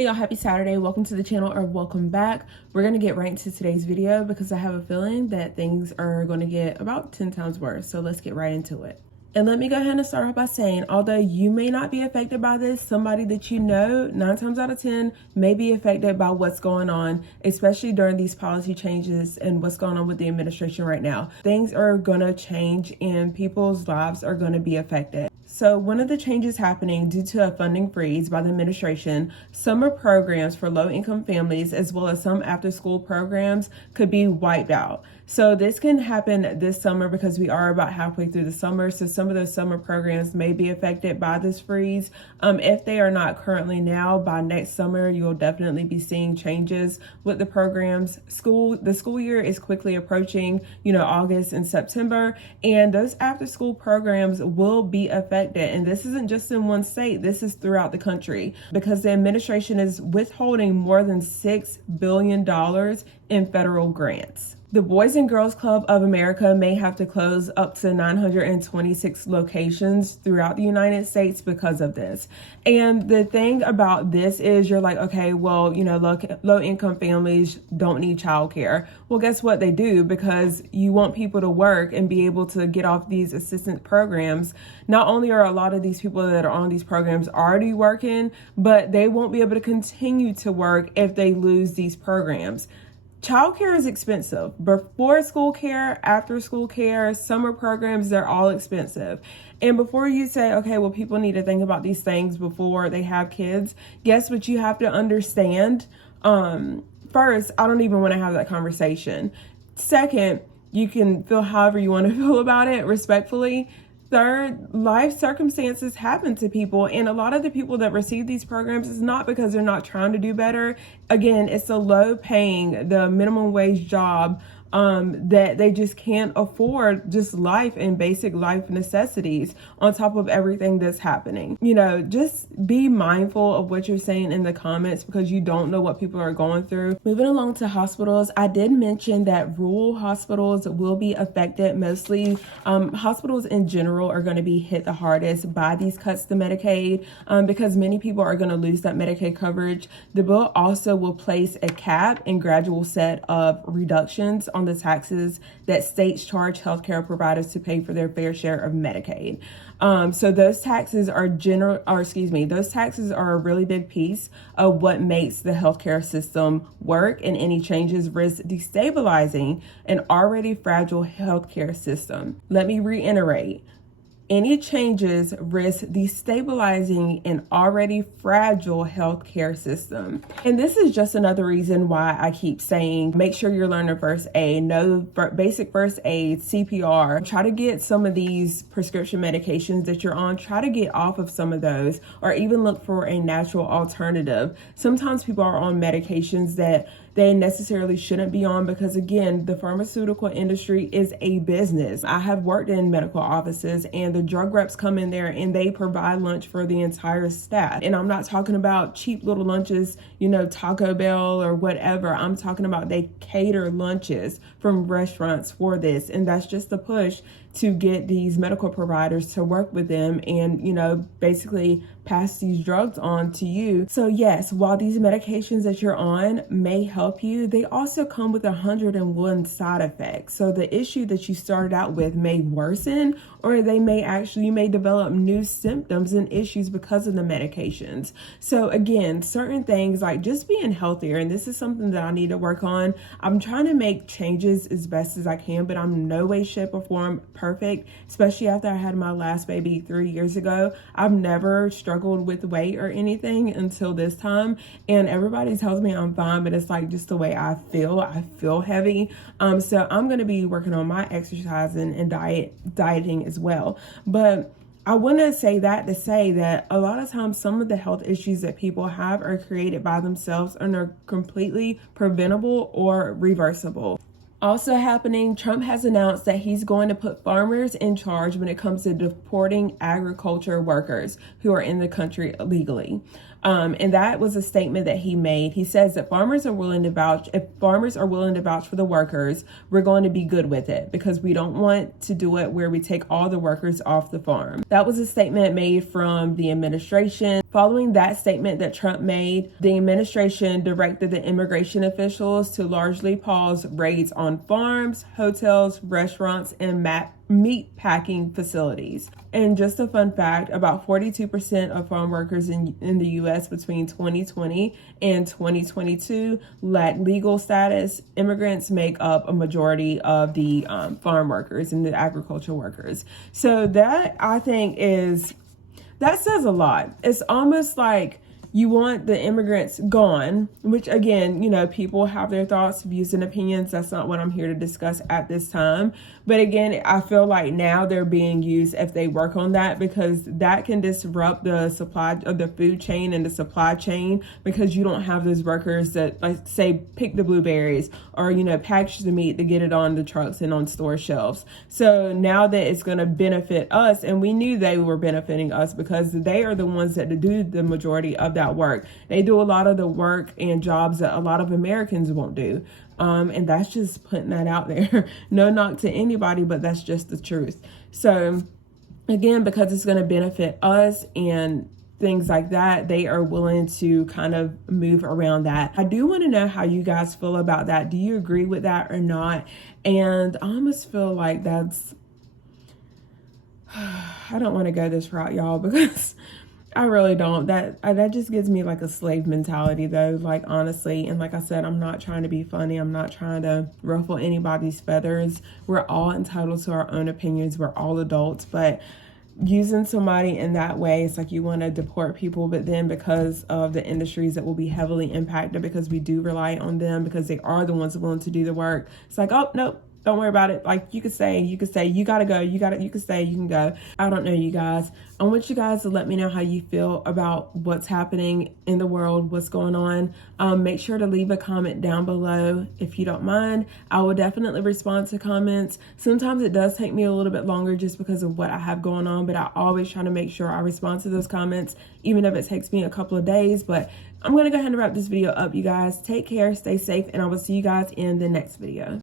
Hey y'all, happy Saturday. Welcome to the channel, or welcome back. We're going to get right into today's video because I have a feeling that things are going to get about 10 times worse. So let's get right into it. And let me go ahead and start off by saying, although you may not be affected by this, somebody that you know 9 times out of 10 may be affected by what's going on, especially during these policy changes and what's going on with the administration right now. Things are going to change and people's lives are going to be affected. So one of the changes happening due to a funding freeze by the administration, summer programs for low-income families as well as some after-school programs could be wiped out. So this can happen this summer because we are about halfway through the summer. So some of those summer programs may be affected by this freeze. If they are not currently now, by next summer, you'll definitely be seeing changes with the programs. The school year is quickly approaching, August and September, and those after-school programs will be affected. And this isn't just in one state, this is throughout the country because the administration is withholding more than $6 billion in federal grants. The Boys and Girls Club of America may have to close up to 926 locations throughout the United States because of this. And the thing about this is you're like, okay, well, low income families don't need childcare. Well, guess what? They do, because you want people to work and be able to get off these assistance programs. Not only are a lot of these people that are on these programs already working, but they won't be able to continue to work if they lose these programs. Childcare is expensive. Before school care, after school care, summer programs, they're all expensive. And before you say, okay, well, people need to think about these things before they have kids, guess what you have to understand? First, I don't even want to have that conversation. Second, you can feel however you want to feel about it, respectfully. Third, life circumstances happen to people, and a lot of the people that receive these programs is not because they're not trying to do better. Again, it's a low paying, the minimum wage job that they just can't afford just life and basic life necessities on top of everything that's happening. Just be mindful of what you're saying in the comments because you don't know what people are going through. Moving along to hospitals, I did mention that rural hospitals will be affected mostly. Hospitals in general are going to be hit the hardest by these cuts to Medicaid because many people are going to lose that Medicaid coverage. The bill also will place a cap and gradual set of reductions on the taxes that states charge healthcare providers to pay for their fair share of Medicaid. So those taxes are those taxes are a really big piece of what makes the healthcare system work, and any changes risk destabilizing an already fragile healthcare system. Let me reiterate. Any changes risk destabilizing an already fragile healthcare system. And this is just another reason why I keep saying, make sure you're learning first aid, know basic first aid, CPR. Try to get some of these prescription medications that you're on, try to get off of some of those, or even look for a natural alternative. Sometimes people are on medications that they necessarily shouldn't be on because, again, the pharmaceutical industry is a business. I have worked in medical offices, and the drug reps come in there and they provide lunch for the entire staff. And I'm not talking about cheap little lunches, Taco Bell or whatever. I'm talking about they cater lunches from restaurants for this. And that's just a push to get these medical providers to work with them and, basically pass these drugs on to you. So yes, while these medications that you're on may help you, they also come with 101 side effects. So the issue that you started out with may worsen, or you may develop new symptoms and issues because of the medications. So again, certain things like just being healthier, and this is something that I need to work on. I'm trying to make changes as best as I can, but I'm no way, shape, or form perfect, especially after I had my last baby 3 years ago. I've never struggled with weight or anything until this time, and everybody tells me I'm fine, but it's like just the way I feel heavy. So I'm going to be working on my exercising and dieting as well. But I want to say that to say that a lot of times some of the health issues that people have are created by themselves and are completely preventable or reversible. Also happening, Trump has announced that he's going to put farmers in charge when it comes to deporting agriculture workers who are in the country illegally. And that was a statement that he made. He says that farmers are willing to vouch. If farmers are willing to vouch for the workers, we're going to be good with it, because we don't want to do it where we take all the workers off the farm. That was a statement made from the administration. Following that statement that Trump made, the administration directed the immigration officials to largely pause raids on farms, hotels, restaurants, and meat packing facilities. And just a fun fact, about 42% of farm workers in the U.S. between 2020 and 2022 lack legal status. Immigrants make up a majority of the farm workers and the agricultural workers. So that, I think, that says a lot. It's almost like you want the immigrants gone, which, again, people have their thoughts, views, and opinions. That's not what I'm here to discuss at this time. But again, I feel like now they're being used if they work on that, because that can disrupt the supply of the food chain and the supply chain, because you don't have those workers that, like, say, pick the blueberries or, package the meat to get it on the trucks and on store shelves. So now that it's going to benefit us, and we knew they were benefiting us because they are the ones that do the majority of that work. They do a lot of the work and jobs that a lot of Americans won't do. And that's just putting that out there. No knock to anybody, but that's just the truth. So again, because it's going to benefit us and things like that, they are willing to kind of move around that. I do want to know how you guys feel about that. Do you agree with that or not? And I almost feel like that's, I don't want to go this route, y'all, because I really don't. That just gives me like a slave mentality, though, like, honestly. And like I said, I'm not trying to be funny. I'm not trying to ruffle anybody's feathers. We're all entitled to our own opinions. We're all adults. But using somebody in that way, it's like you want to deport people, but then because of the industries that will be heavily impacted, because we do rely on them, because they are the ones willing to do the work, it's like, oh, nope. Don't worry about it. Like, you could say, you gotta go, you could say, you can go. I don't know, you guys. I want you guys to let me know how you feel about what's happening in the world, what's going on. Make sure to leave a comment down below if you don't mind. I will definitely respond to comments. Sometimes it does take me a little bit longer just because of what I have going on, but I always try to make sure I respond to those comments, even if it takes me a couple of days. But I'm going to go ahead and wrap this video up, you guys. Take care, stay safe, and I will see you guys in the next video.